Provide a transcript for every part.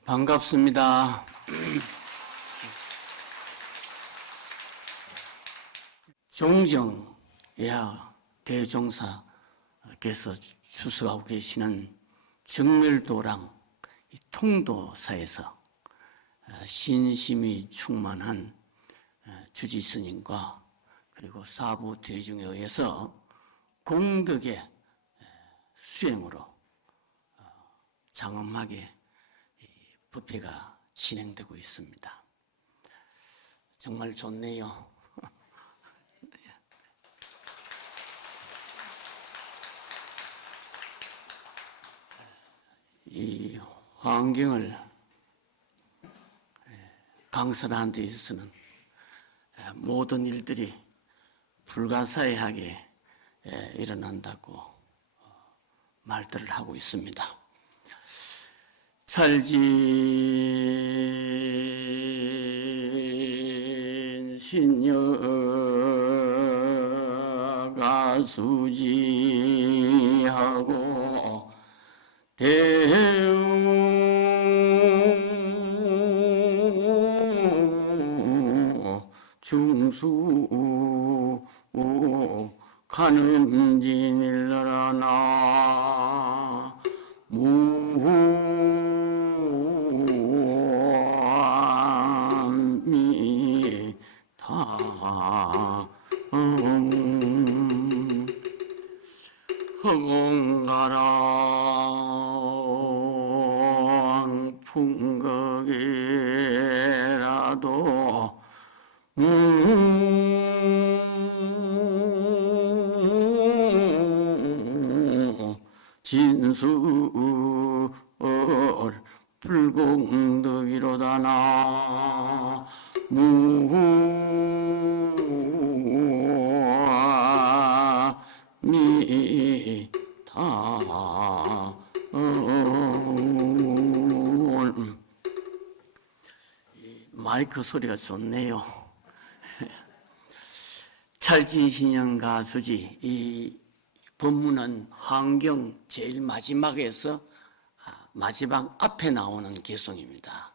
반갑습니다. 종정예하 대종사께서 주석하고 계시는 정멸도랑 통도사에서 신심이 충만한 주지스님과 그리고 사부 대중에 의해서 공덕의 수행으로 장엄하게 법회가 진행되고 있습니다. 정말 좋네요. 이 환경을 강설하는 데 있어서는 모든 일들이 불가사의하게 일어난다고 말들을 하고 있습니다. 찰진 신녀가 수지하고 대우 중수 가는 진일러나 무미타 허공가랑 풍각이라도 진수 불공덕이로다나 무미타 마이크 소리가 좋네요. 찰진신영 가수지. 이 법문은 환경 제일 마지막에서 마지막 앞에 나오는 개송입니다.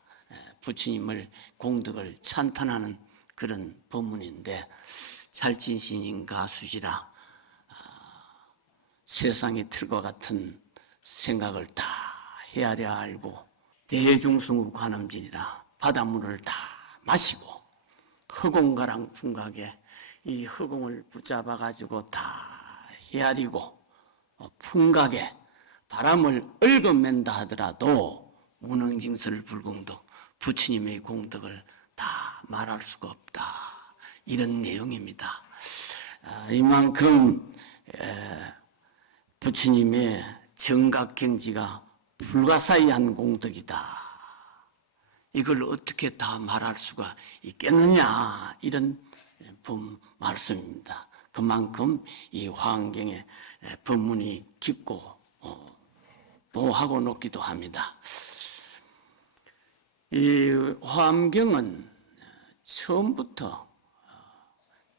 부처님을 공덕을 찬탄하는 그런 법문인데, 찰진신영 가수지라 세상의 틀과 같은 생각을 다 헤아려 알고 대중승우 관음진이라 바닷물을 다 마시고 허공가랑 풍각에 이 허공을 붙잡아 가지고 다 헤아리고 풍각에 바람을 얽어맨다 하더라도 무능징설 불공덕 부처님의 공덕을 다 말할 수가 없다, 이런 내용입니다. 이만큼 부처님의 정각경지가 불가사의한 공덕이다, 이걸 어떻게 다 말할 수가 있겠느냐, 이런 말씀입니다. 그만큼 이 환경에 법문이 깊고 노하고 높기도 합니다. 이 환경은 처음부터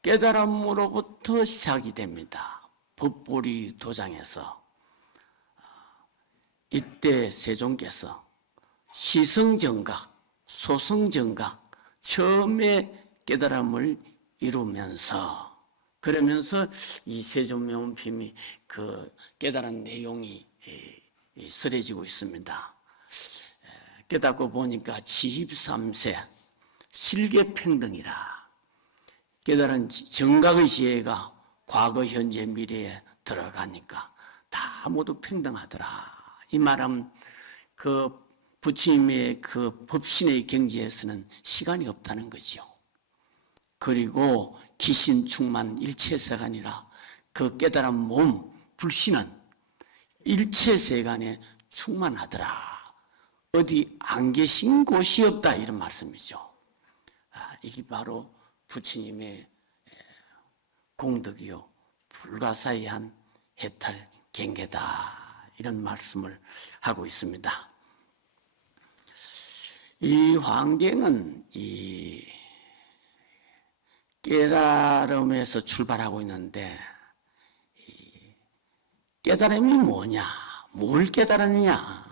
깨달음으로부터 시작이 됩니다. 법보리 도장에서 이때 세종께서 시성정각, 소성정각 처음에 깨달음을 이루면서, 그러면서 이 세종명품이 그 깨달은 내용이 쓰여지고 있습니다. 깨닫고 보니까 지입삼세 실계평등이라, 깨달은 정각의 지혜가 과거, 현재, 미래에 들어가니까 다 모두 평등하더라. 이 말은 그 부처님의 그 법신의 경지에서는 시간이 없다는 거죠. 그리고 기신충만 일체세간이라, 그 깨달은 몸, 불신은 일체세간에 충만하더라. 어디 안 계신 곳이 없다, 이런 말씀이죠. 이게 바로 부처님의 공덕이요 불가사의한 해탈 경계다, 이런 말씀을 하고 있습니다. 이 환경은 이 깨달음에서 출발하고 있는데, 깨달음이 뭐냐, 뭘 깨달았느냐,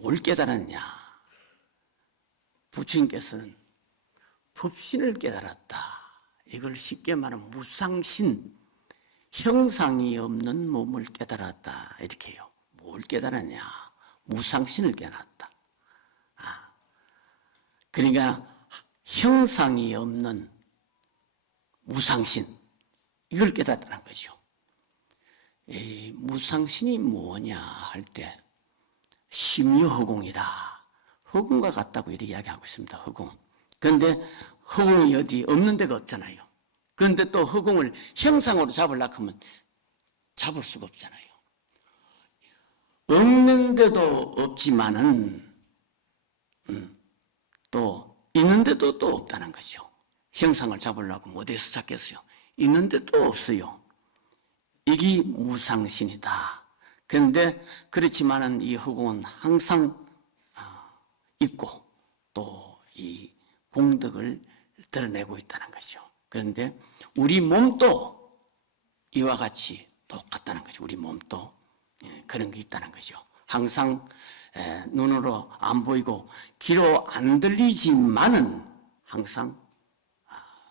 뭘 깨달았냐? 부처님께서는 법신을 깨달았다. 이걸 쉽게 말하면 무상신, 형상이 없는 몸을 깨달았다. 이렇게 해요. 뭘 깨달았냐? 무상신을 깨달았다. 그러니까 형상이 없는 무상신, 이걸 깨닫다는 거죠. 이 무상신이 뭐냐 할 때 심유허공이라, 허공과 같다고 이렇게 이야기하고 있습니다. 허공. 그런데 허공이 어디 없는 데가 없잖아요. 그런데 또 허공을 형상으로 잡으려고 하면 잡을 수가 없잖아요. 없는 데도 없지만은 또 있는데도 또 없다는 거죠. 형상을 잡으려고 하면 어디에서 찾겠어요? 있는데 또 없어요. 이게 무상신이다. 그런데 그렇지만은 이 허공은 항상 있고 또 이 공덕을 드러내고 있다는 것이죠. 그런데 우리 몸도 이와 같이 똑같다는 거죠. 우리 몸도 그런 게 있다는 거죠. 항상 눈으로 안 보이고 귀로 안 들리지만은 항상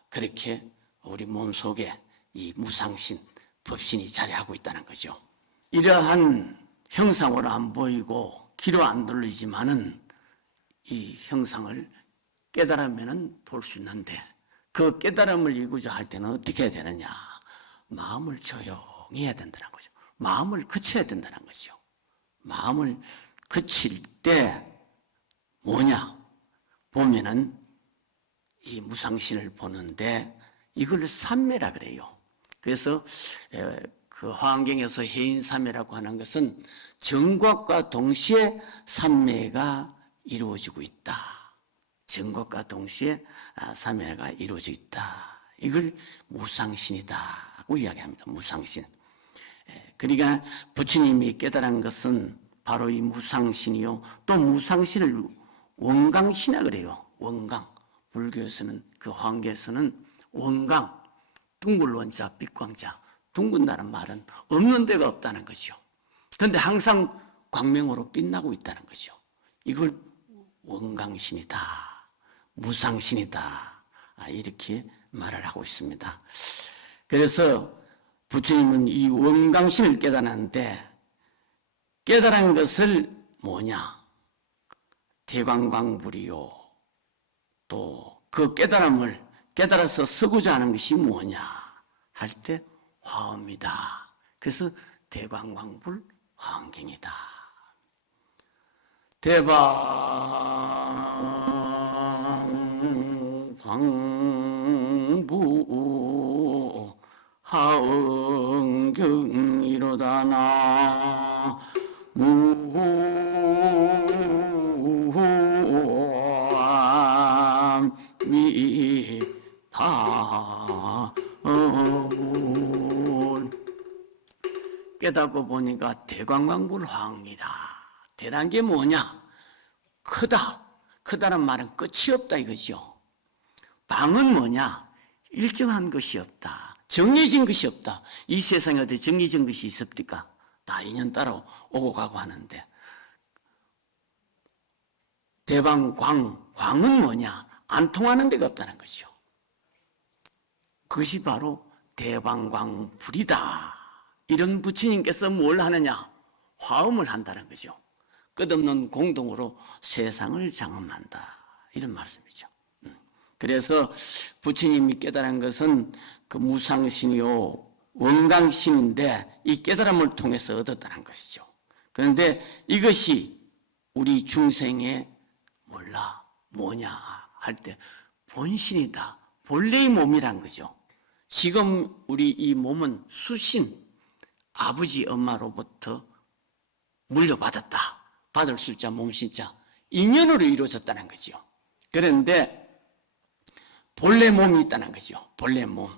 그렇게 우리 몸 속에 이 무상신, 법신이 자리하고 있다는 거죠. 이러한 형상으로 안 보이고 귀로 안 들리지만은 이 형상을 깨달으면 볼 수 있는데, 그 깨달음을 이루고자 할 때는 어떻게 해야 되느냐? 마음을 조용히 해야 된다는 거죠. 마음을 그쳐야 된다는 거죠. 마음을 그칠 때 뭐냐? 보면은 이 무상신을 보는데 이걸 삼매라 그래요. 그래서 그 화엄경에서 해인삼매라고 하는 것은 정각과 동시에 삼매가 이루어지고 있다. 정각과 동시에 삼매가 이루어져 있다. 이걸 무상신이다고 이야기합니다. 무상신. 그러니까 부처님이 깨달은 것은 바로 이 무상신이요. 또 무상신을 원강신이라 그래요. 원강. 불교에서는, 그 황계에서는 원강, 둥글 원자, 빛광자. 둥근다는 말은 없는 데가 없다는 것이요. 그런데 항상 광명으로 빛나고 있다는 것이요. 이걸 원강신이다. 무상신이다. 이렇게 말을 하고 있습니다. 그래서 부처님은 이 원강신을 깨달았는데, 깨달은 것을 뭐냐? 대광광불이요. 또 그 깨달음을 깨달아서 쓰고자 하는 것이 뭐냐 할 때 화엄이다. 그래서 대광광불 화엄경이다. 대광광부 하엄경이로다나 깨닫고 보니까 대광광불황이다. 대단한 게 뭐냐? 크다. 크다는 말은 끝이 없다 이거죠. 방은 뭐냐? 일정한 것이 없다. 정해진 것이 없다. 이 세상에 어디 정해진 것이 있습니까? 다 인연 따라 오고 가고 하는데, 대방광, 광은 뭐냐? 안 통하는 데가 없다는 거죠. 그것이 바로 대방광불이다. 이런 부처님께서 뭘 하느냐? 화엄을 한다는 거죠. 끝없는 공동으로 세상을 장엄한다. 이런 말씀이죠. 그래서 부처님이 깨달은 것은 그 무상신이요, 원강신인데 이 깨달음을 통해서 얻었다는 것이죠. 그런데 이것이 우리 중생의 몰라 뭐냐 할 때 본신이다. 본래의 몸이란 거죠. 지금 우리 이 몸은 수신, 아버지 엄마로부터 물려받았다. 받을 숫자 몸신자 인연으로 이루어졌다는 거죠. 그런데 본래 몸이 있다는 거죠. 본래 몸.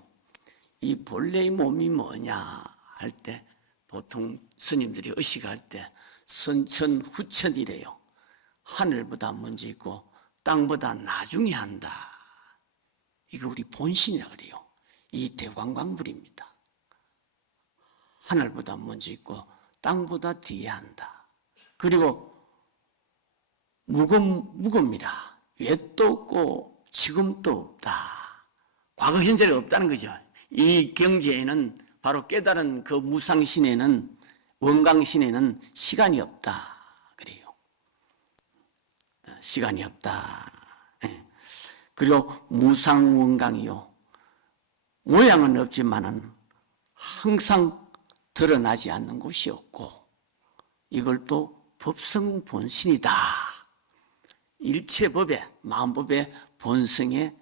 이 본래의 몸이 뭐냐 할 때 보통 스님들이 의식할 때 선천후천이래요. 하늘보다 먼저 있고 땅보다 나중에 한다. 이거 우리 본신이라 그래요. 이 대광광불입니다. 하늘보다 먼저 있고 땅보다 뒤에 한다. 그리고 무겁니다. 옛도 없고 지금도 없다. 과거 현재가 없다는 거죠. 이 경지에는 바로 깨달은 그 무상신에는, 원광신에는 시간이 없다 그래요. 시간이 없다. 그리고 무상원광이요, 모양은 없지만은 항상 드러나지 않는 곳이 없고, 이걸 또 법성본신이다. 일체법의, 마음법의 본성의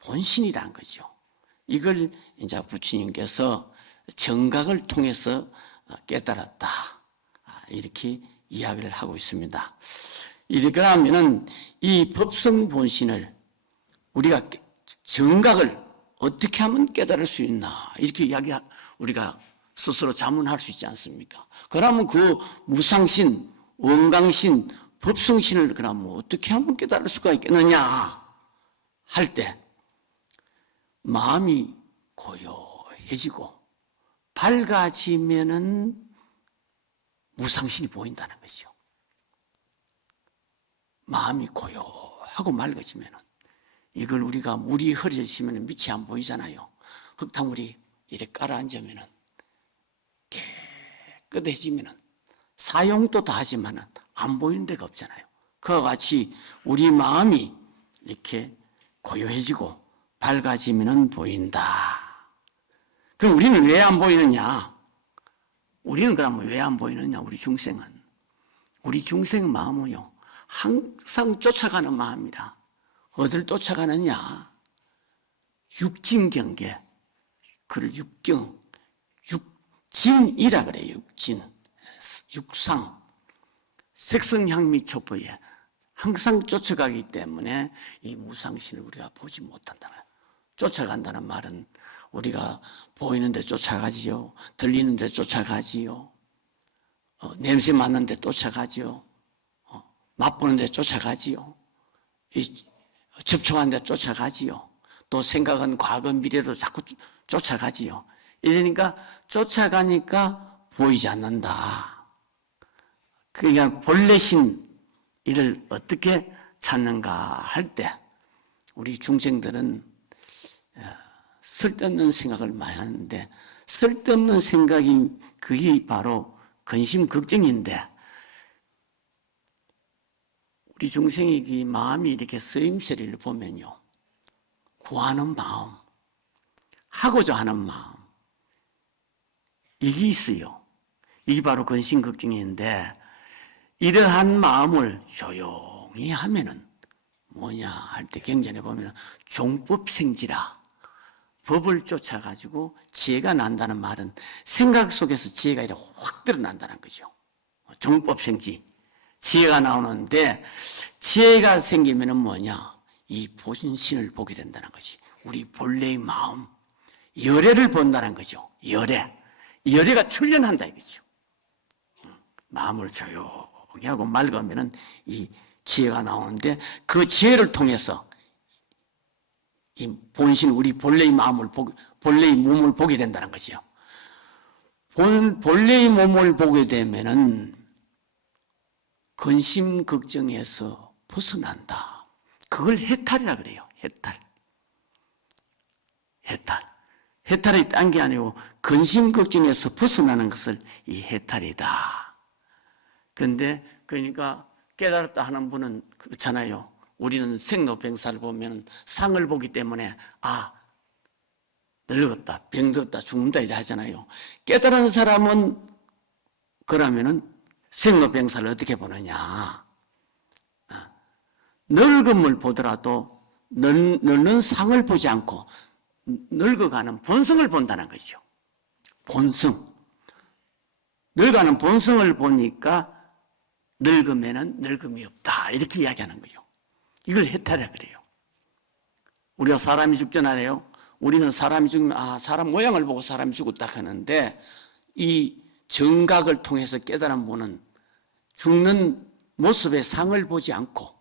본신이란 거죠. 이걸 이제 부처님께서 정각을 통해서 깨달았다, 이렇게 이야기를 하고 있습니다. 이렇게 하면은 이 법성 본신을 우리가 정각을 어떻게 하면 깨달을 수 있나, 이렇게 우리가 스스로 자문할 수 있지 않습니까? 그러면 그 무상신, 원광신, 법성신을 그러면 어떻게 하면 깨달을 수가 있겠느냐 할 때, 마음이 고요해지고 밝아지면은 무상신이 보인다는 거죠. 마음이 고요하고 맑아지면은, 이걸 우리가 물이 흐려지면 밑이 안 보이잖아요. 흙탕물이 이렇게 깔아앉으면은 깨끗해지면은 사용도 다 하지만은 안 보이는 데가 없잖아요. 그와 같이 우리 마음이 이렇게 고요해지고 밝아지면은 보인다. 그럼 우리는 왜 안 보이느냐? 우리는 그러면 왜 안 보이느냐? 우리 중생 마음은요, 항상 쫓아가는 마음이라. 어딜 쫓아가느냐? 육진경계. 그를 육진이라 그래요. 육진. 육상. 색성향미 촉법에 항상 쫓아가기 때문에 이 무상신을 우리가 보지 못한다는, 쫓아간다는 말은 우리가 보이는 데 쫓아가지요, 들리는 데 쫓아가지요, 냄새 맡는 데 쫓아가지요, 맛보는 데 쫓아가지요, 접촉하는 데 쫓아가지요, 또 생각은 과거 미래로 자꾸 쫓아가지요. 이러니까 쫓아가니까 보이지 않는다. 그러니까 본래신 이를 어떻게 찾는가 할 때, 우리 중생들은 쓸데없는 생각을 많이 하는데, 쓸데없는 생각이 그게 바로 근심 걱정인데, 우리 중생의 그 마음이 이렇게 쓰임새를 보면요, 구하는 마음, 하고자 하는 마음, 이게 있어요. 이게 바로 근심 걱정인데, 이러한 마음을 조용히 하면은 뭐냐 할 때 경전에 보면 종법생지라, 법을 쫓아가지고 지혜가 난다는 말은 생각 속에서 지혜가 이렇게 확 드러난다는 거죠. 종법생지, 지혜가 나오는데, 지혜가 생기면은 뭐냐, 이 본신을 보게 된다는 것이, 우리 본래의 마음, 열애를 본다는 거죠. 열애가 출현한다 이거죠. 마음을 조용히 하고 맑으면은 이 지혜가 나오는데, 그 지혜를 통해서 이 본신, 우리 본래의 마음을 본래의 몸을 보게 된다는 것이요. 본래의 몸을 보게 되면은 근심 걱정에서 벗어난다. 그걸 해탈이라 그래요. 해탈이 딴 게 아니고 근심 걱정에서 벗어나는 것을 이 해탈이다. 그런데 그러니까 깨달았다 하는 분은 그렇잖아요. 우리는 생로병사를 보면 상을 보기 때문에 늙었다, 병들었다, 죽는다 이래 하잖아요. 깨달은 사람은 그러면은 생로병사를 어떻게 보느냐? 늙음을 보더라도 늙는 상을 보지 않고 늙어가는 본성을 본다는 것이죠. 본성. 늙어가는 본성을 보니까 늙으면은 늙음이 없다, 이렇게 이야기하는 거예요. 이걸 해탈이라 그래요. 우리가 사람이 죽잖아요. 우리는 사람이 죽으면 사람 모양을 보고 사람이 죽었다 하는데, 이 정각을 통해서 깨달은 분은 죽는 모습의 상을 보지 않고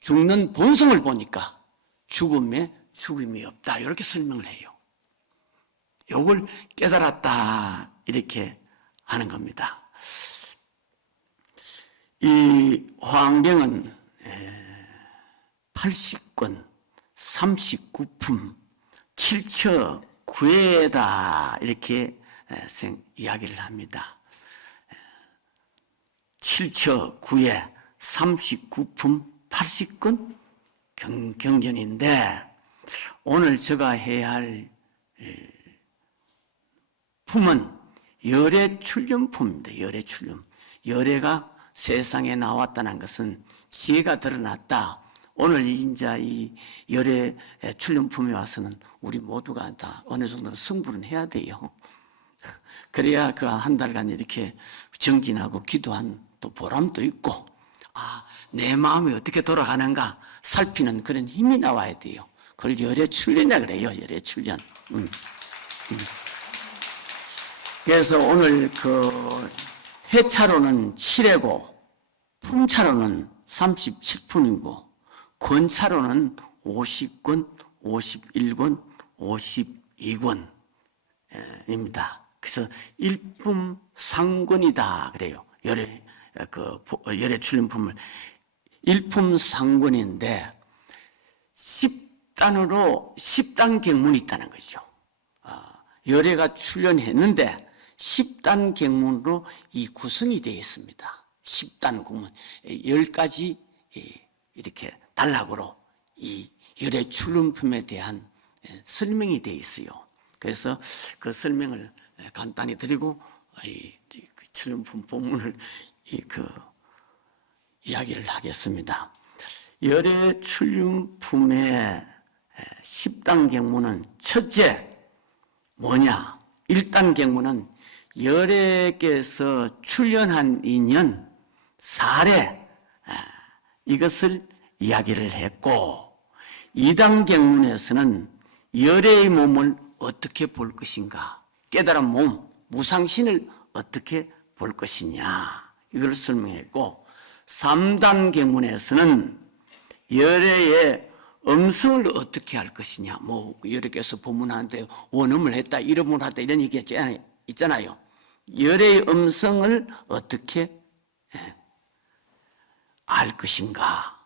죽는 본성을 보니까 죽음에 죽음이 없다, 이렇게 설명을 해요. 이걸 깨달았다, 이렇게 하는 겁니다. 이 화환경은 80권 39품 7처 9회다 이렇게 이야기를 합니다. 7처 9회 39품 80권 경전인데 오늘 제가 해야 할 품은 열애출륜품입니다. 열애출륜. 열애가 세상에 나왔다는 것은 지혜가 드러났다. 오늘 이제 이 열애출륜품에 와서는 우리 모두가 다 어느 정도는 승부는 해야 돼요. 그래야 그 한 달간 이렇게 정진하고 기도한 또 보람도 있고, 내 마음이 어떻게 돌아가는가 살피는 그런 힘이 나와야 돼요. 그걸 열애출륜이라 그래요. 열애출륜. 그래서 오늘 그 해차로는 7회고 품차로는 37품이고 권차로는 50권, 51권, 52권입니다. 그래서 일품상권이다 그래요. 열애출륜품을 일품상권인데 10단으로 10단 경문이 있다는 거죠. 열애가 출연했는데 10단 경문으로 이 구성이 되어 있습니다. 10단 경문 10가지 이렇게 단락으로 이 열애출륜품에 대한 설명이 되어 있어요. 그래서 그 설명을 간단히 드리고 이 출륜품 본문을 이야기를 하겠습니다. 열애출륜품의 10단 경문은 첫째 뭐냐? 1단 경문은 열애께서 출연한 인연, 사례 이것을 이야기를 했고 2단 경문에서는 열애의 몸을 어떻게 볼 것인가, 깨달은 몸, 무상신을 어떻게 볼 것이냐 이걸 설명했고 3단 경문에서는 열애의 음성을 어떻게 할 것이냐, 뭐 열애께서 법문하는데 원음을 했다, 이름을 했다 이런 얘기 있잖아요. 열애의 음성을 어떻게 알 것인가.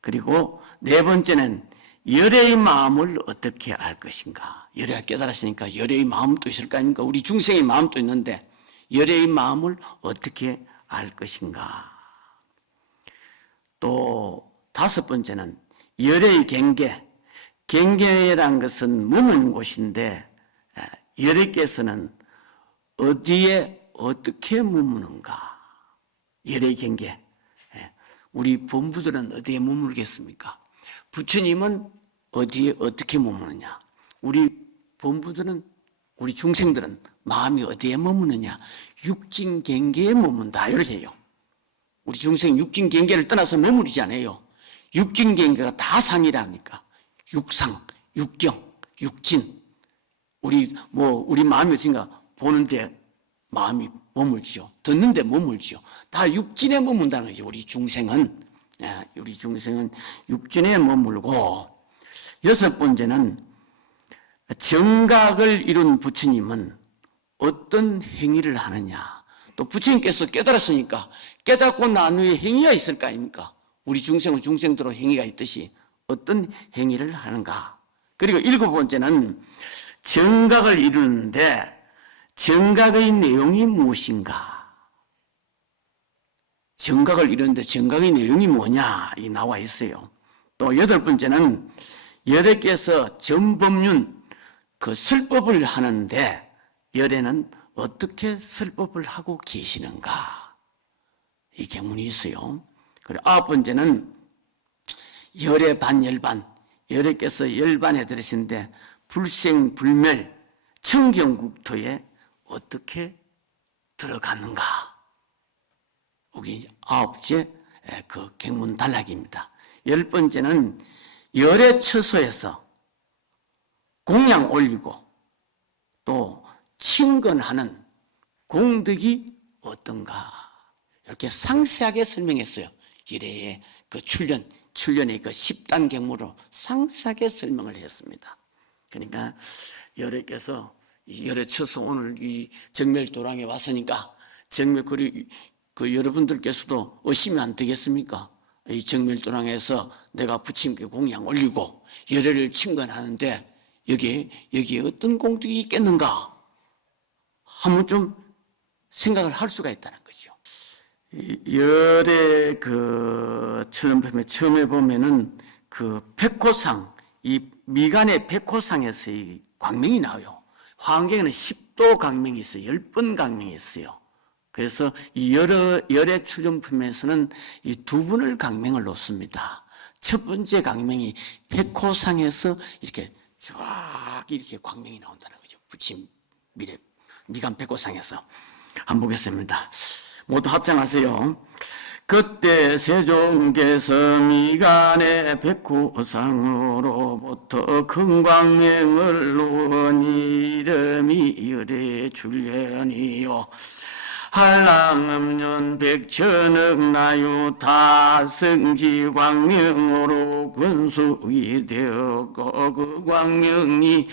그리고 네 번째는 열애의 마음을 어떻게 알 것인가. 열애가 깨달았으니까 열애의 마음도 있을 거 아닙니까? 우리 중생의 마음도 있는데 열애의 마음을 어떻게 알 것인가. 또 다섯 번째는 열애의 경계. 경계란 것은 머무는 곳인데 열애께서는 어디에 어떻게 머무는가. 열애의 경계. 우리 본부들은 어디에 머물겠습니까? 부처님은 어디에 어떻게 머무느냐. 우리 본부들은, 우리 중생들은 마음이 어디에 머무느냐. 육진경계에 머문다 이렇게 해요. 우리 중생 육진경계를 떠나서 머무르지 않아요. 육진경계가 다 상이랍니까? 육상, 육경, 육진. 우리 마음이 어딘가 보는데 마음이 머물지요. 듣는데 머물지요. 다 육진에 머문다는 거죠. 우리 중생은 육진에 머물고, 여섯 번째는 정각을 이룬 부처님은 어떤 행위를 하느냐. 또 부처님께서 깨달았으니까 깨닫고 난 후에 행위가 있을 거 아닙니까? 우리 중생은 중생대로 행위가 있듯이 어떤 행위를 하는가. 그리고 일곱 번째는 정각을 이루는데 정각의 내용이 무엇인가. 정각을 이루는데 정각의 내용이 뭐냐 이 나와 있어요. 또 여덟 번째는 열애께서 전법륜 그 설법을 하는데 열애는 어떻게 설법을 하고 계시는가 이 경문이 있어요. 그리고 아홉 번째는 열애 반열반, 열애께서 열반에 들으신데 불생불멸 청정국토에 어떻게 들어갔는가. 여기 아홉째 그 경문 단락입니다. 열 번째는 열애 처소에서 공양 올리고 또 친근하는 공덕이 어떤가. 이렇게 상세하게 설명했어요. 열애의 그 출연의 그 10단 경무로 상세하게 설명을 했습니다. 그러니까 열애께서 열애 처소 오늘 이 정멸도랑에 왔으니까 정멸 그리 그 여러분들께서도 의심이 안 되겠습니까? 이 정밀도랑에서 내가 부처님께 공양 올리고 열애를 친근하는데 여기에 어떤 공덕이 있겠는가 한번 좀 생각을 할 수가 있다는 거죠. 열애 그 철름품에 처음에 보면은 그 백호상, 이 미간의 백호상에서 이 광명이 나와요. 화엄경에는 10도 광명이 있어요. 10번 광명이 있어요. 그래서 이 열애 출륜품에서는 이 두 분을 광명을 놓습니다. 첫 번째 광명이 백호상에서 이렇게 쫙 이렇게 광명이 나온다는 거죠. 부침 미간 백호상에서. 한번 보겠습니다. 모두 합장하세요. 그때 세종께서 미간의 백호상으로부터 큰 광명을 놓은 이름이 열애 출륜이요. 한랑음년 백천억 나유 다승지 광명으로 군속이 되었고 그 광명이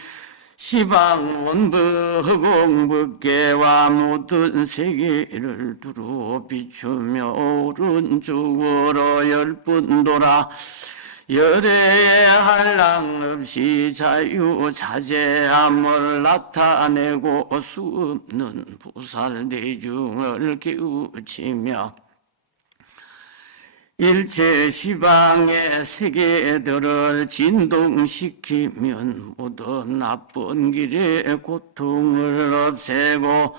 시방 원부 허공법계와 모든 세계를 두루 비추며 오른쪽으로 10분 돌아 열애의 한랑 없이 자유자재함을 나타내고 수없는 보살대중을 깨우치며 일체 시방의 세계들을 진동시키면 모든 나쁜 길의 고통을 없애고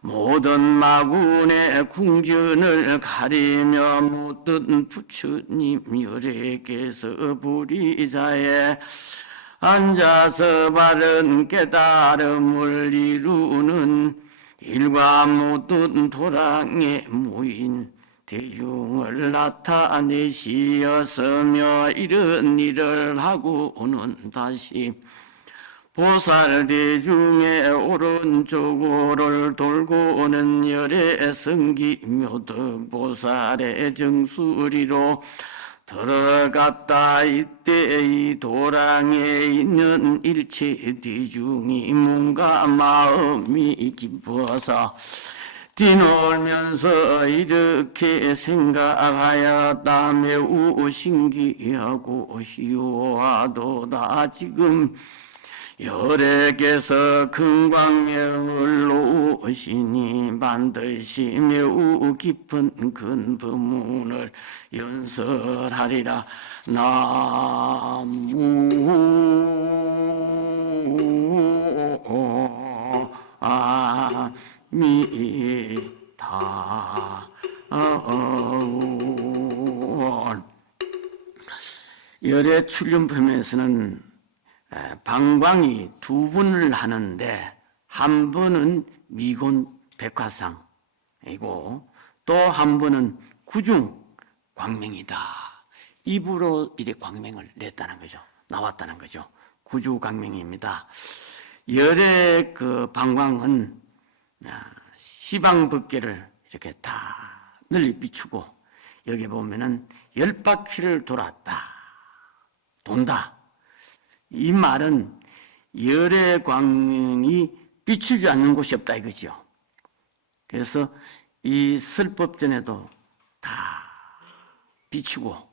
모든 마군의 궁전을 가리며 모든 부처님 열애께서 불의자에 앉아서 바른 깨달음을 이루는 일과 모든 도랑에 모인 대중을 나타내시었으며 이런 일을 하고는 다시 보살대중의 오른쪽을 돌고는 열애 성기묘덕 보살의 정수리로 들어갔다. 이때 이 도랑에 있는 일체 대중이 몸과 마음이 기뻐서 뛰놀면서 이렇게 생각하였다. 매우 신기하고 희화도다. 지금 열애께서 큰 광명을 놓으시니 반드시 매우 깊은 큰 법문을 연설하리라. 나무 아미타원. 열애 출륜품에서는 방광이 두 분을 하는데 한 번은 미곤 백화상이고 또 한 번은 구중 광명이다. 입으로 이렇게 광명을 냈다는 거죠. 나왔다는 거죠. 구주 광명입니다. 열의 그 방광은 시방법계를 이렇게 다 널리 비추고 여기 보면은 10바퀴를 돌았다. 돈다. 이 말은 열의 광명이 비추지 않는 곳이 없다 이거죠. 그래서 이 설법전에도 다 비추고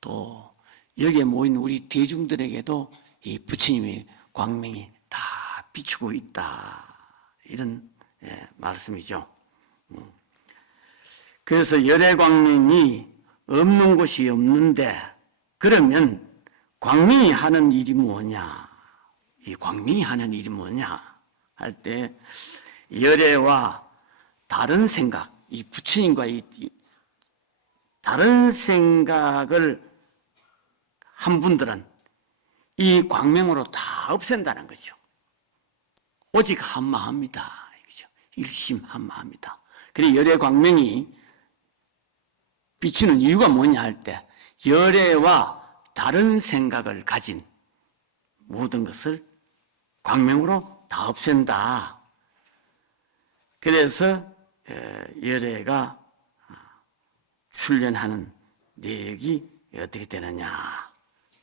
또 여기에 모인 우리 대중들에게도 이 부처님의 광명이 다 비추고 있다. 이런 말씀이죠. 그래서 열의 광명이 없는 곳이 없는데 그러면 광명이 하는 일이 뭐냐? 이 광명이 하는 일이 뭐냐? 할 때 열애와 다른 생각, 이 부처님과 이 다른 생각을 한 분들은 이 광명으로 다 없앤다는 거죠. 오직 한마합니다. 일심한마합니다. 그래 열애 광명이 비추는 이유가 뭐냐 할 때 열애와 다른 생각을 가진 모든 것을 광명으로 다 없앤다. 그래서 열애가 출연하는 내역이 어떻게 되느냐.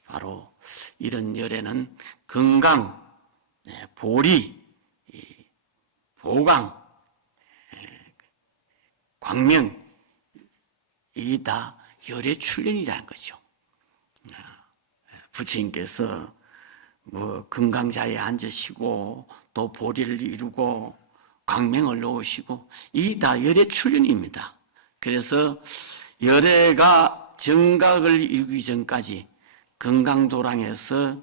바로 이런 열애는 건강, 보리, 보강, 광명 이게 다 열의 출현이라는 거죠. 부처님께서 뭐 금강자에 앉으시고 또 보리를 이루고 광명을 놓으시고 이게 다 열의 출현입니다. 그래서 열애가 정각을 이루기 전까지 금강도랑에서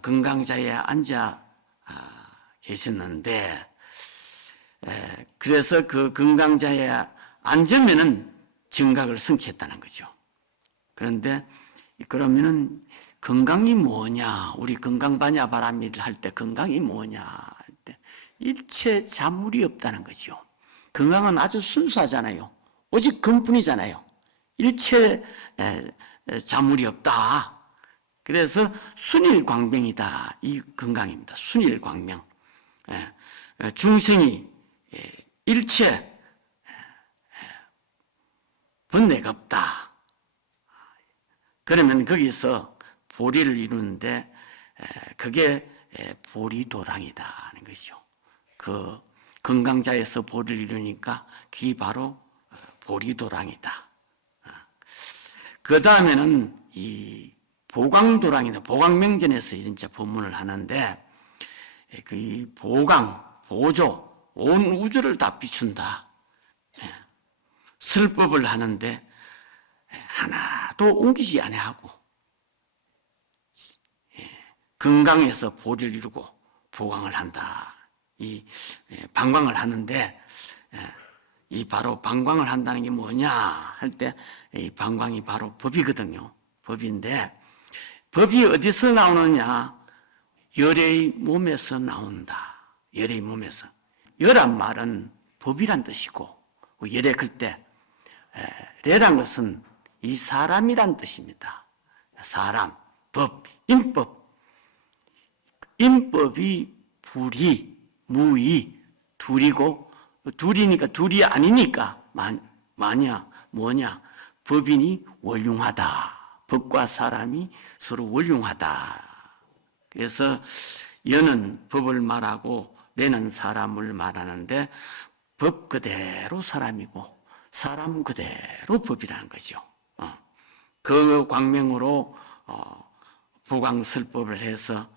금강자에 앉아 계셨는데, 그래서 그 금강자에 앉으면은 정각을 성취했다는 거죠. 그런데 그러면은 건강이 뭐냐? 우리 건강반야바라미를 할 때 건강이 뭐냐? 할 때 일체 잡물이 없다는 거죠. 건강은 아주 순수하잖아요. 오직 건뿐이잖아요. 일체 잡물이 없다. 그래서 순일광명이다. 이 건강입니다. 순일광명. 중생이 일체 번뇌가 없다. 그러면 거기서 보리를 이루는데 그게 보리도랑이다 하는 것이죠. 그 건강자에서 보리를 이루니까 그게 바로 보리도랑이다. 그 다음에는 이 보광도랑이다. 보광명전에서 이제 법문을 하는데 그 보광, 보조, 온 우주를 다 비춘다. 설법을 하는데 하나도 옮기지 아니하고 건강에서 보리를 이루고 보광을 한다. 이 방광을 하는데 이 바로 방광을 한다는 게 뭐냐 할 때 이 방광이 바로 법이거든요. 법인데 법이 어디서 나오느냐? 열의 몸에서 나온다. 열의 몸에서. 열한 말은 법이란 뜻이고 열에 클 때 레란 것은 이 사람이란 뜻입니다. 사람, 법, 인법. 인법이 불이, 무이, 둘이고 둘이니까 둘이 아니니까 마냐 뭐냐 법인이 원흉하다. 법과 사람이 서로 원흉하다. 그래서 여는 법을 말하고 내는 사람을 말하는데 법 그대로 사람이고 사람 그대로 법이라는 거죠. 그 광명으로 보광설법을 해서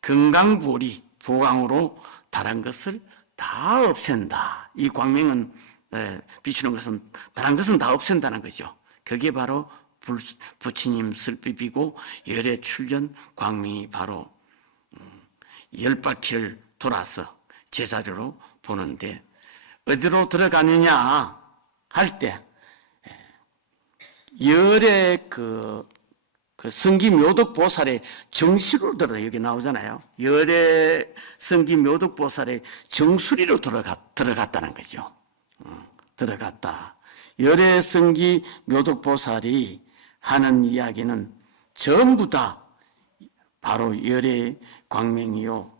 건강보리 보광으로 다른 것을 다 없앤다. 이 광명은 비추는 것은 다른 것은 다 없앤다는 거죠. 그게 바로 부처님 설법이고 열의 출현 광명이 바로 열 바퀴를 돌아서 제자리로 보는데 어디로 들어가느냐 할 때 열의 그 성기묘덕보살의 정수리로 여기 나오잖아요. 열의 성기묘덕보살의 정수리로 들어갔다는 거죠. 들어갔다. 열의 성기묘덕보살이 하는 이야기는 전부 다 바로 열의 광명이요.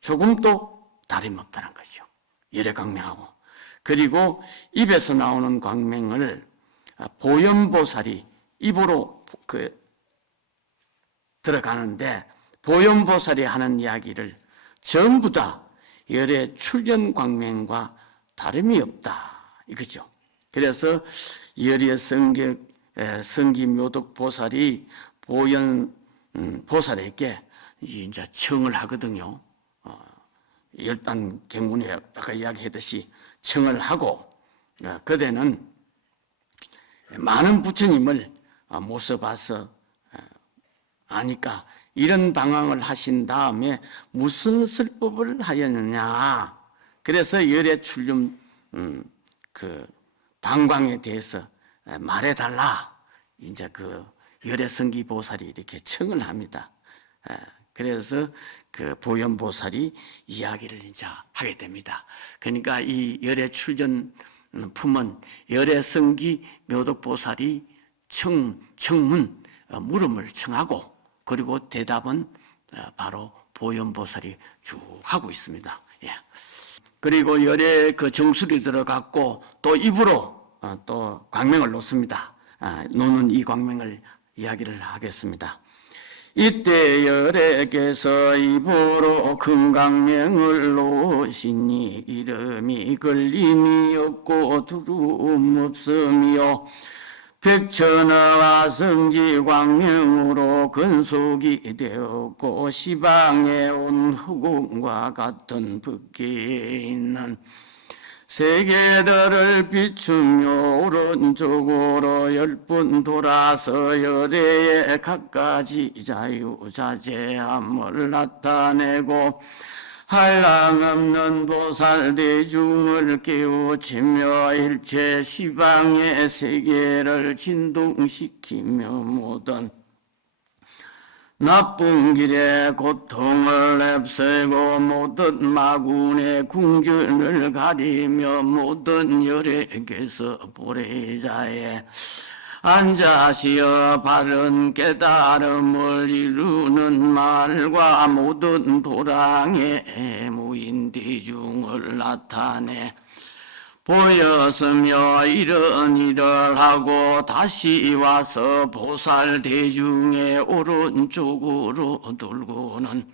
조금도 다름없다는 거죠. 열의 광명하고. 그리고 입에서 나오는 광명을 보현보살이 입으로 들어가는데 보현보살이 하는 이야기를 전부 다 열의 출현 광명과 다름이 없다. 이거죠. 그래서 열의 성기묘덕보살이 보현보살에게 이제 청을 하거든요. 열단 경문에 아까 이야기했듯이 청을 하고 그대는 많은 부처님을 모셔봐서 아니까 이런 방황을 하신 다음에 무슨 설법을 하였느냐. 그래서 열의 출륜 그 방광에 대해서 말해달라. 이제 그 열의 성기보살이 이렇게 청을 합니다. 그래서 그 보현보살이 이야기를 이제 하게 됩니다. 그러니까 이 열의 출전 품은 열의 성기 묘덕보살이 청문 물음을 청하고 그리고 대답은 바로 보현보살이 쭉 하고 있습니다. 예. 그리고 열의 그 정수리 들어갔고 또 입으로 또 광명을 놓습니다. 놓는 이 광명을 이야기를 하겠습니다. 이때 열에게서 입으로 금강명을 놓으시니 이름이 걸림이 없고 두름 없으며 백천어와 성지 광명으로 근속이 되었고 시방에 온 흑운과 같은 북기에 있는 세계들을 비추며 오른쪽으로 10분 돌아서 여대에 갖가지 자유자재함을 나타내고 한량없는 보살대중을 깨우치며 일체 시방의 세계를 진동시키며 모든 나쁜 길에 고통을 냅세고 모든 마군의 궁전을 가리며 모든 열에게서 보레자에 앉아시어 바른 깨달음을 이루는 말과 모든 도랑의 무인대중을 나타내 보였으며 이런 일을 하고 다시 와서 보살대중의 오른쪽으로 돌고는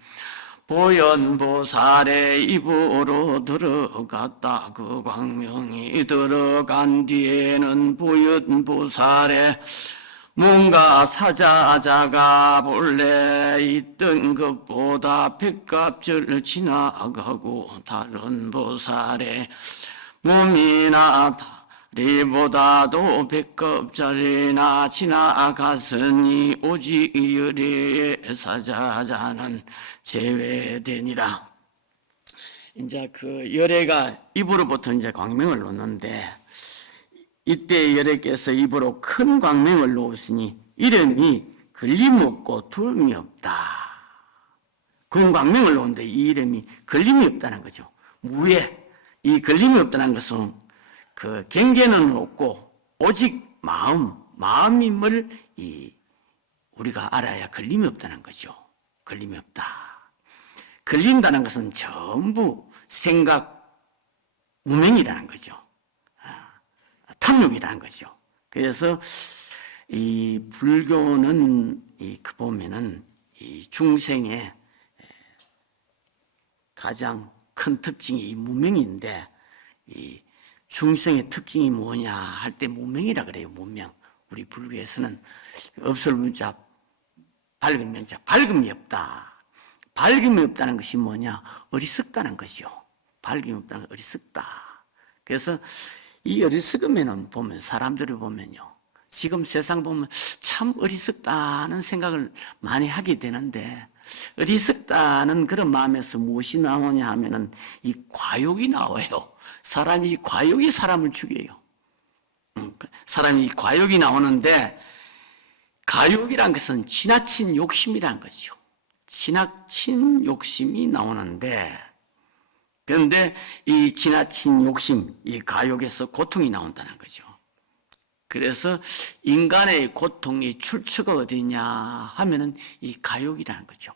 보현보살의 입으로 들어갔다. 그 광명이 들어간 뒤에는 보현보살의 뭔가 사자자가 본래 있던 것보다 100값을 지나가고 다른 보살의 몸이나 다리보다도 100컵짜리나 지나갔으니 오직 열의 사자자는 제외되니라. 이제 그 열애가 입으로부터 이제 광명을 놓는데 이때 열애께서 입으로 큰 광명을 놓으시니 이름이 걸림없고 두름이 없다. 큰 광명을 놓는데 이 이름이 걸림이 없다는 거죠. 무에 이 걸림이 없다는 것은 그 경계는 없고 오직 마음임을 우리가 알아야 걸림이 없다는 거죠. 걸림이 없다. 걸린다는 것은 전부 생각 무명이라는 거죠. 탐욕이라는 거죠. 그래서 이 불교는 그 보면은 이 중생의 가장 큰 특징이 이 무명인데 이 중생의 특징이 뭐냐 할 때 무명이라 그래요. 무명. 우리 불교에서는 없을 문자 밝은 명자 밝음이 없다. 밝음이 없다는 것이 뭐냐? 어리석다는 것이요. 밝음이 없다는 건 어리석다. 그래서 이 어리석으면은 보면 사람들을 보면요. 지금 세상 보면 참 어리석다는 생각을 많이 하게 되는데 어리석다는 그런 마음에서 무엇이 나오냐 하면은 이 과욕이 나와요. 사람이 과욕이 사람을 죽여요. 사람이 과욕이 나오는데 가욕이란 것은 지나친 욕심이란 것이요. 지나친 욕심이 나오는데 그런데 이 지나친 욕심, 이 가욕에서 고통이 나온다는 거죠. 그래서 인간의 고통이 출처가 어디냐 하면은 이 가욕이라는 거죠.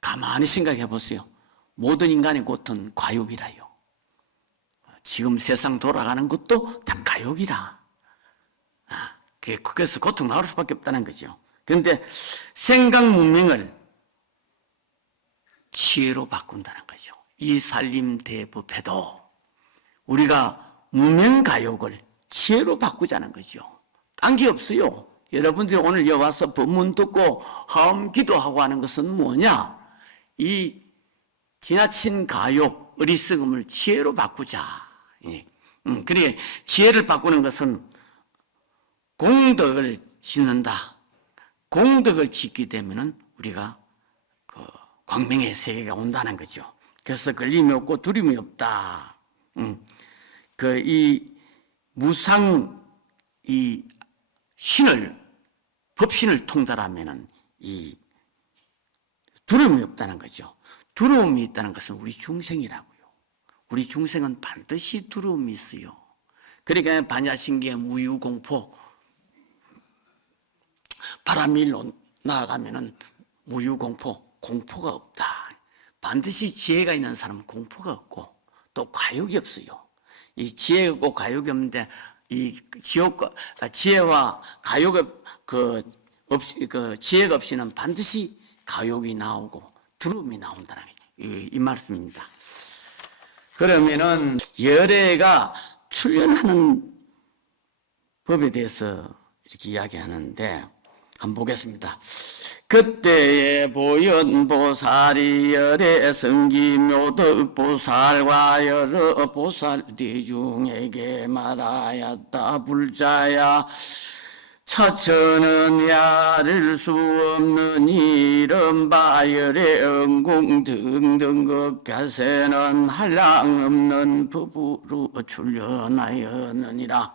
가만히 생각해 보세요. 모든 인간의 고통은 과욕이라요. 지금 세상 돌아가는 것도 다 가욕이라. 그래서 고통 나올 수밖에 없다는 거죠. 그런데 생각 문명을 지혜로 바꾼다는 거죠. 이 살림대법에도 우리가 문명가욕을 지혜로 바꾸자는 거죠. 딴 게 없어요. 여러분들이 오늘 여기 와서 법문 듣고 화음 기도하고 하는 것은 뭐냐? 이 지나친 가욕, 어리석음을 지혜로 바꾸자. 그러니까 지혜를 바꾸는 것은 공덕을 짓는다. 공덕을 짓게 되면은 우리가 그 광명의 세계가 온다는 거죠. 그래서 걸림이 없고 두림이 없다. 그 이 무상 이 법신을 통달하면은 이 두려움이 없다는 거죠. 두려움이 있다는 것은 우리 중생이라고요. 우리 중생은 반드시 두려움이 있어요. 그러니까 반야신기의 무유공포, 바람이 나아가면은 공포가 없다. 반드시 지혜가 있는 사람은 공포가 없고 또 과욕이 없어요. 이 지혜가 없고 과욕이 없는데 이 지혜와 가욕 지혜가 없이는 반드시 가욕이 나오고 두려움이 나온다는 이 말씀입니다. 그러면은 열애가 출현하는 법에 대해서 이렇게 이야기하는데 한번 보겠습니다. 그때에 보현보살이 열애 성기묘덕보살과 여러 보살들 중에게 말하였다. 불자야, 처처는 야를 수 없는 이런 바열의 응공 등등 것까세는 한량 없는 법으로 출연하였느니라.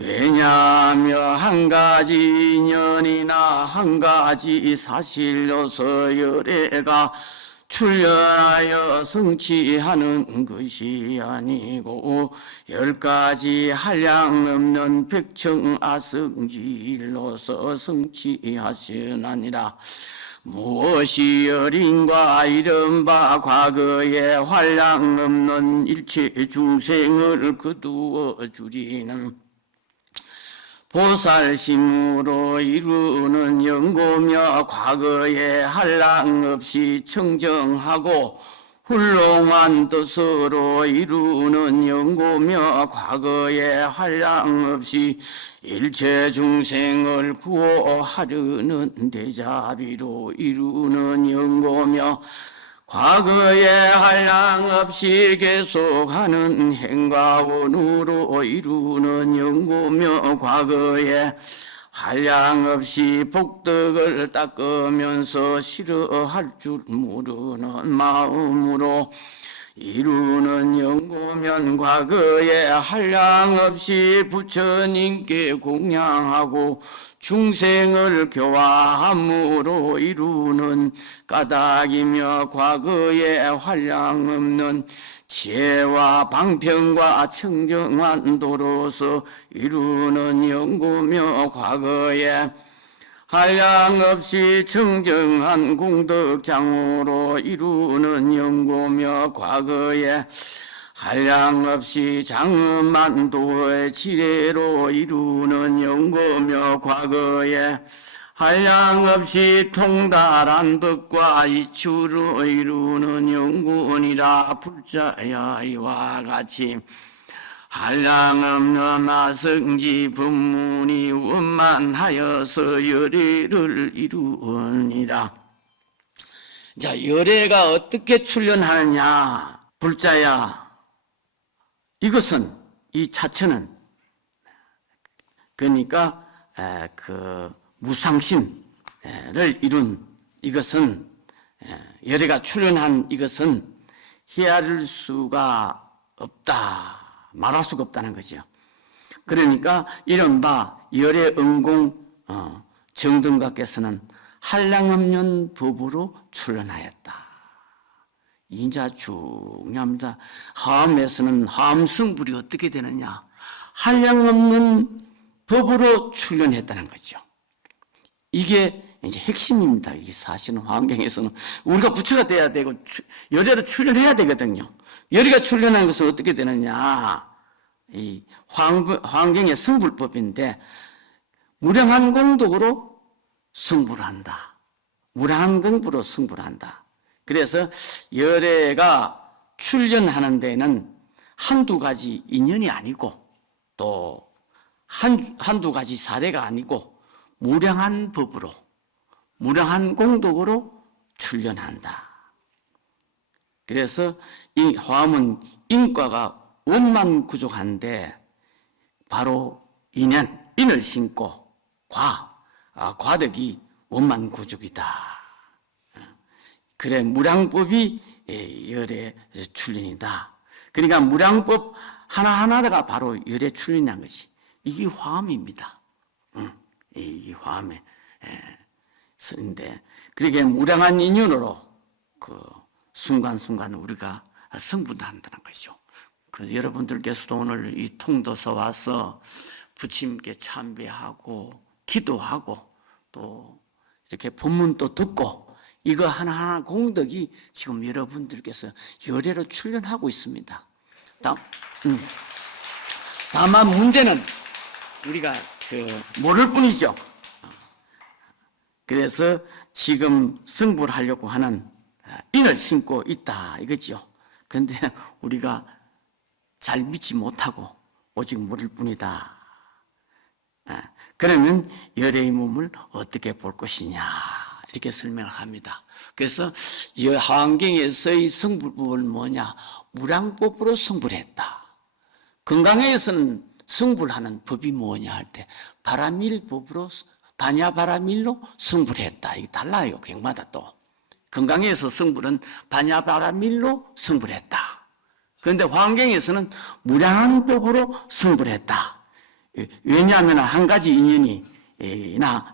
왜냐하며 한 가지 인연이나 한 가지 사실로서 열애가 출연하여 성취하는 것이 아니고 10가지 한량 없는 백청아성지일로서 성취하시나니라. 무엇이 어린과 이른바 과거의 한량 없는 일체 중생을 거두어 주리는 보살심으로 이루는 연고며 과거에 한량 없이 청정하고 훌륭한 뜻으로 이루는 연고며 과거에 한량 없이 일체 중생을 구호하려는 대자비로 이루는 연고며 과거에 한량 없이 계속하는 행과 원으로 이루는 연고며 과거에 한량 없이 복덕을 닦으면서 싫어할 줄 모르는 마음으로 이루는 연고면 과거에 한량 없이 부처님께 공양하고 중생을 교화함으로 이루는 까닭이며 과거에 한량 없는 지혜와 방편과 청정한 도로서 이루는 연고며 과거에 한량 없이 청정한 공덕장으로 이루는 연고며 과거에 한량 없이 장엄만도의 지혜로 이루는 연고며 과거에 한량 없이 통달한 법과 이추로 이루는 연고니라. 불자야, 이와 같이 한량 없는 아성지 법문이 원만하여서 열애를 이루니라. 자, 열애가 어떻게 출현하느냐? 불자야, 이것은, 이 자체는, 그러니까 그 무상신을 이룬 이것은, 열애가 출현한 이것은 헤아릴 수가 없다, 말할 수가 없다는 거죠. 그러니까 이른바 열애 응공 정등각께서는 한량 없는 법으로 출현하였다. 인자 중량자 하암에서는 하암성불이 어떻게 되느냐? 한량 없는 법으로 출현했다는 거죠. 이게 이제 핵심입니다. 이게 사실은 환경에서는 우리가 부처가 돼야 되고 열애로 출현해야 되거든요. 열애가 출현하는 것은 어떻게 되느냐? 이 환경의 성불법인데 무량한 공덕으로 성불을 한다. 무량한 공부로 성불을 한다. 그래서 열애가 출현하는 데는 한두 가지 인연이 아니고 또 한두 가지 사례가 아니고 무량한 법으로 무량한 공덕으로 출현한다. 그래서 이 화엄은 인과가 원만 구족한데 바로 인을 심고 과덕이 원만 구족이다. 그래, 무량법이 열애 출현이다. 그러니까 무량법 하나하나가 바로 열애 출현한 것이 이게 화엄입니다. 이게 화엄의 쓰인데, 그러게 무량한 인연으로 그 순간순간 우리가 성불한다는 것이죠. 그 여러분들께서도 오늘 이 통도서 와서 부처님께 참배하고 기도하고 또 이렇게 법문도 듣고 이거 하나하나 공덕이 지금 여러분들께서 열애로 출현하고 있습니다. 다만 문제는 우리가 모를 뿐이죠. 그래서 지금 성불하려고 하는 인을 심고 있다 이거죠. 그런데 우리가 잘 믿지 못하고 오직 모를 뿐이다. 그러면 열의 몸을 어떻게 볼 것이냐 이렇게 설명을 합니다. 그래서 하완경에서의 성불법은 뭐냐? 무량법으로 성불했다. 건강에서는 성불하는 법이 뭐냐 할 때 바라밀법으로 반야바라밀로 성불했다. 이게 달라요. 객마다 또. 건강에서 성불은 반야바라밀로 성불했다. 그런데 환경에서는 무량한 법으로 성불했다. 왜냐하면 한 가지 인연이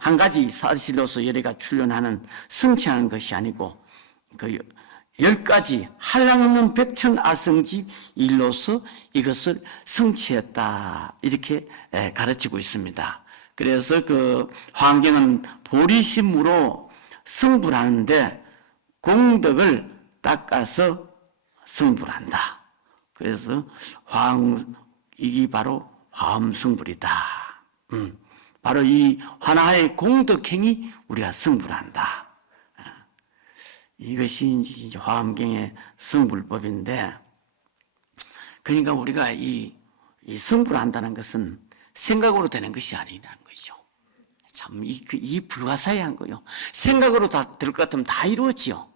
한 가지 사실로서 열애가 출현하는 성취하는 것이 아니고 그 10가지 한량없는 백천아성집 일로서 이것을 성취했다 이렇게 가르치고 있습니다. 그래서 그 환경은 보리심으로 성불하는데 공덕을 닦아서 성불한다. 그래서 이게 바로 화엄성불이다. 바로 이 하나의 공덕행이 우리가 성불한다. 이것이 이제 화엄경의 성불법인데, 그러니까 우리가 이 성불한다는 것은 생각으로 되는 것이 아니라는 거죠. 참, 이 불가사의한 거요. 생각으로 다 될 것 같으면 다 이루어지요.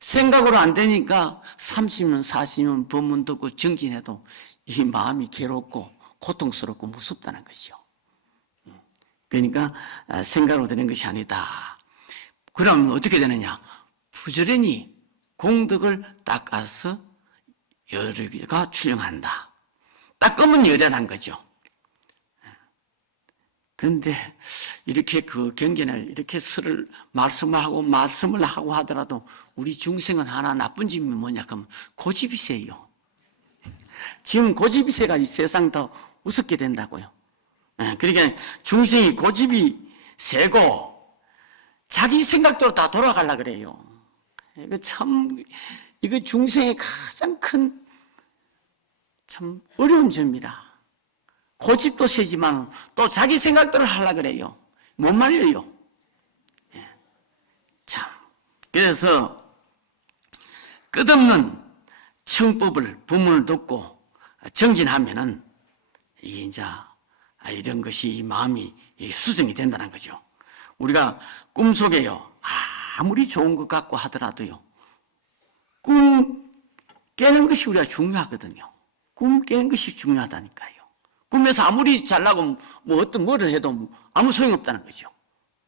생각으로 안 되니까 30년, 40년 법문 듣고 정진해도 이 마음이 괴롭고 고통스럽고 무섭다는 것이요. 그러니까 생각으로 되는 것이 아니다. 그럼 어떻게 되느냐? 부지런히 공덕을 닦아서 열애가 출렁한다. 닦으면 열애란 거죠. 그런데 이렇게 그 경전을 이렇게 말씀을 하고 하더라도 우리 중생은 하나 나쁜 점이 뭐냐 그러면 고집이 세요. 지금 고집이 세가 이 세상 더 우습게 된다고요. 그러니까 중생이 고집이 세고 자기 생각대로 다 돌아가려고 그래요. 이거 중생의 가장 큰 참 어려운 점이라. 고집도 세지만 또 자기 생각대로 하려고 그래요. 못 말려요. 참. 그래서 끝없는 청법을, 법문을 듣고 정진하면은 이게 이제 이런 것이 마음이 수정이 된다는 거죠. 우리가 꿈속에요. 아무리 좋은 것 같고 하더라도요. 꿈 깨는 것이 우리가 중요하거든요. 꿈 깨는 것이 중요하다니까요. 꿈에서 아무리 잘나고 어떤 뭐를 해도 아무 소용없다는 거죠.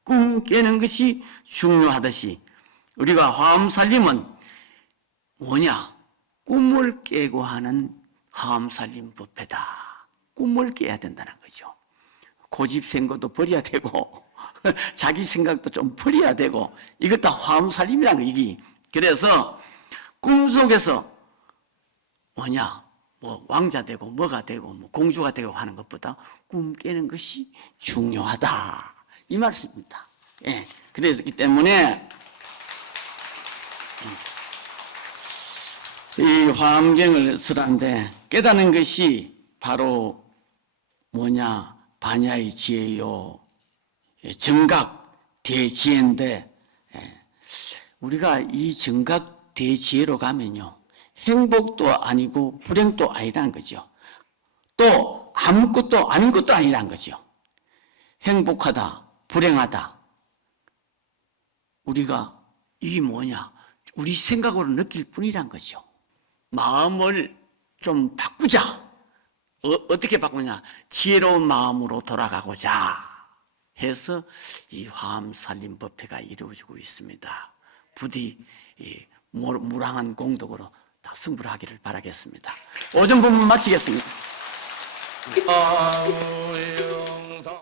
꿈 깨는 것이 중요하듯이 우리가 화엄살림은 뭐냐? 꿈을 깨고 하는 화엄살림 법회다. 꿈을 깨야 된다는 거죠. 고집센 것도 버려야 되고 자기 생각도 좀 버려야 되고 이것 다 화엄살림이라는 거 이게. 그래서 꿈속에서 뭐냐? 왕자 되고 뭐가 되고 공주가 되고 하는 것보다 꿈 깨는 것이 중요하다. 이 말씀입니다. 예. 그래서기 때문에 이 화엄경을 쓰는데 깨닫는 것이 바로 뭐냐? 반야의 지혜요. 정각 대지혜인데 우리가 이 정각 대지혜로 가면요. 행복도 아니고 불행도 아니라는 거죠. 또 아무것도 아닌 것도 아니라는 거죠. 행복하다, 불행하다. 우리가 이게 뭐냐? 우리 생각으로 느낄 뿐이란 거죠. 마음을 좀 바꾸자. 어떻게 바꾸냐? 지혜로운 마음으로 돌아가고자 해서 이 화엄살림법회가 이루어지고 있습니다. 부디 무량한 공덕으로 다 승부하기를 바라겠습니다. 오전 법문 마치겠습니다.